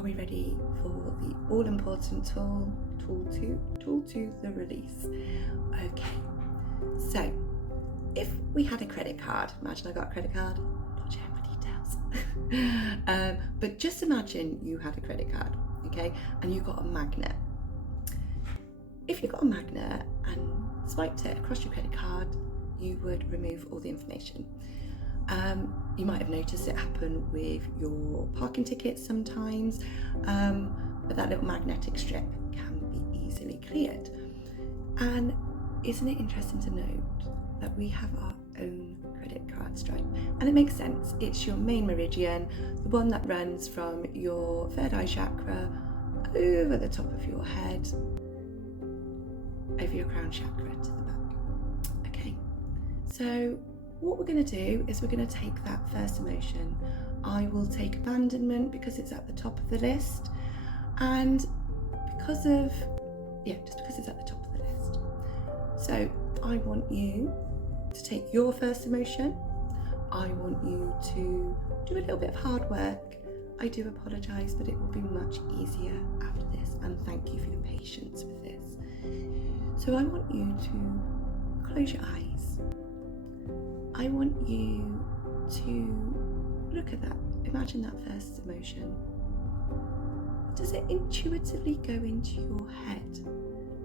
are we ready for the all-important tool to the release? Okay, so if we had a credit card, imagine I got a credit card, I'm not sharing my details, but just imagine you had a credit card, okay, and you got a magnet. If you got a magnet and swiped it across your credit card, you would remove all the information. You might have noticed it happen with your parking tickets sometimes, but that little magnetic strip can be easily cleared. And isn't it interesting to note that we have our own credit card stripe? And it makes sense. It's your main meridian, the one that runs from your third eye chakra over the top of your head, over your crown chakra to the back. Okay, so what we're going to do is we're going to take that first emotion. I will take abandonment because it's at the top of the list, and because it's at the top of the list. So I want you to take your first emotion. I want you to do a little bit of hard work. I do apologise, but it will be much easier after this, and thank you for your patience with this. So I want you to close your eyes. I want you to look at that, imagine that first emotion. Does it intuitively go into your head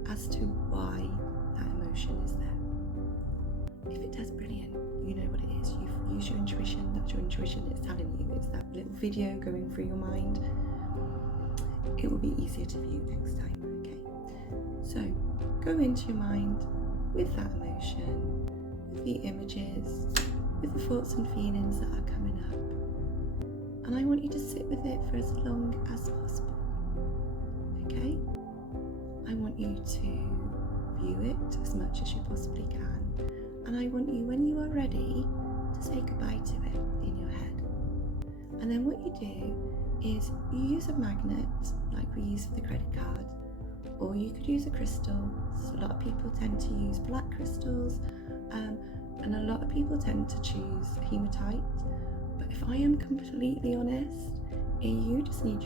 as to why that emotion is there? If it does, brilliant, you know what it is. You've used your intuition, that's your intuition, it's telling you, it's that little video going through your mind. It will be easier to view next time, okay? So go into your mind with that emotion, with the images, with the thoughts and feelings that are coming up, and I want you to sit with it for as long as possible. Okay? I want you to view it as much as you possibly can, and I want you, when you are ready, to say goodbye to it in your head. And then what you do is you use a magnet like we use for the credit card, or you could use a crystal. So a lot of people tend to use black crystals, and a lot of people tend to choose hematite. But if I am completely honest, you just need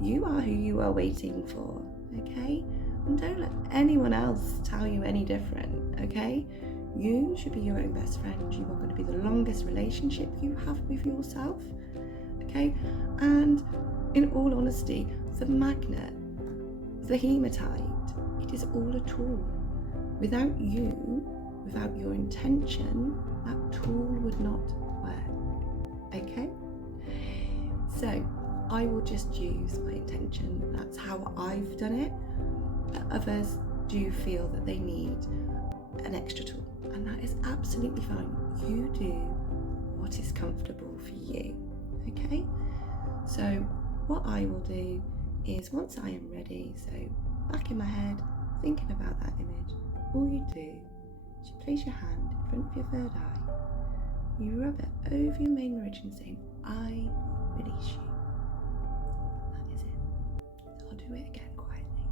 you are who you are waiting for, okay? And don't let anyone else tell you any different, okay? You should be your own best friend. You are going to be the longest relationship you have with yourself, okay? And in all honesty, the magnet, the hematite, it is all a tool. Without you, without your intention, that tool would not work, okay? So I will just use my intention. That's how I've done it. But others do feel that they need an extra tool, and that is absolutely fine. You do what is comfortable for you, okay? So what I will do is, once I am ready, so back in my head, thinking about that image, all you do is you place your hand in front of your third eye, you rub it over your main meridian saying, I release you. And that is it. So I'll do it again quietly.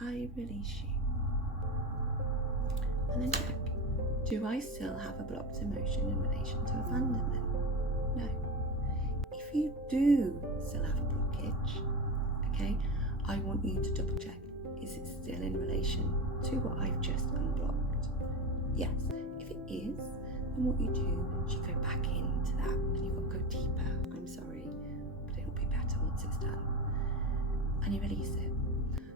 I release you. And then check. Do I still have a blocked emotion in relation to abandonment? No. If you do still have a blockage, okay, I want you to double check. Is it still in relation to what I've just unblocked? Yes. If it is, then what you do is you go back into that, and you've got to go deeper. I'm sorry, but it'll be better once it's done. And you release it.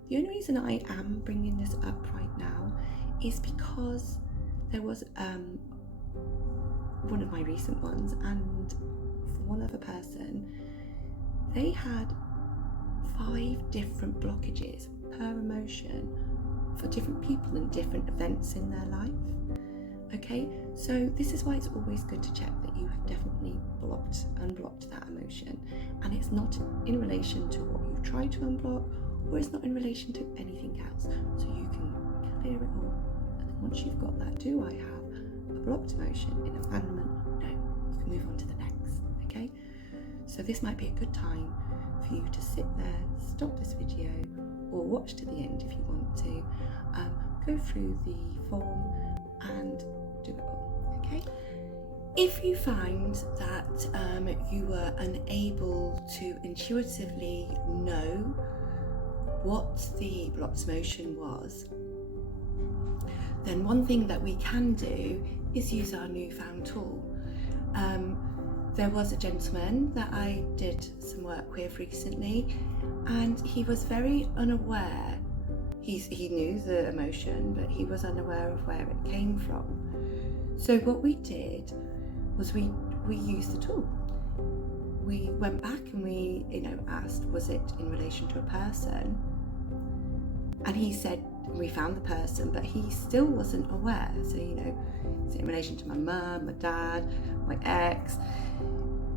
The only reason I am bringing this up right now is because there was one of my recent ones, and for one other person, they had 5 different blockages per emotion for different people and different events in their life. Okay, so this is why it's always good to check that you have definitely unblocked that emotion, and it's not in relation to what you try to unblock, or it's not in relation to anything else. So you can clear it all, and then once you've got that, do I have a blocked emotion in abandonment? No, you can move on to the next. Okay, so this might be a good time for you to sit there, stop this video, or watch to the end if you want to, go through the form and do it all, okay? If you find that you were unable to intuitively know what the blocked emotion was, then one thing that we can do is use our newfound tool. There was a gentleman that I did some work with recently, and he was very unaware. He knew the emotion, but he was unaware of where it came from. So what we did was we used the tool. We went back and we asked, was it in relation to a person? And he said, we found the person, but he still wasn't aware. So, is it in relation to my mum, my dad, my ex?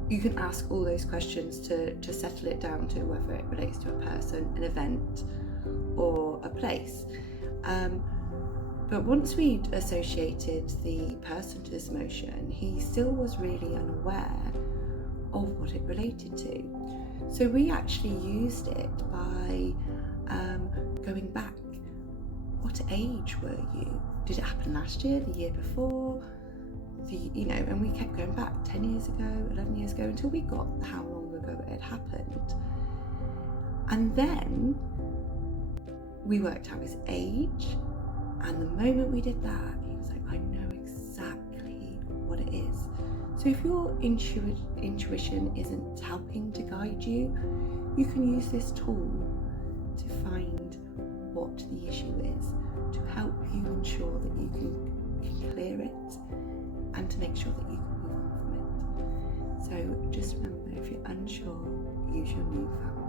You can ask all those questions to settle it down to whether it relates to a person, an event, or a place. But once we'd associated the person to this emotion, he still was really unaware of what it related to. So we actually used it by going back. What age were you? Did it happen last year, the year before? And we kept going back 10 years ago, 11 years ago, until we got how long ago it had happened. And then we worked out his age, and the moment we did that, he was like, I know exactly what it is. So if your intuition isn't helping to guide you, you can use this tool to find what the issue is, to help you ensure that you can clear it, and to make sure that you can move on from it. So just remember, if you're unsure, use your newfound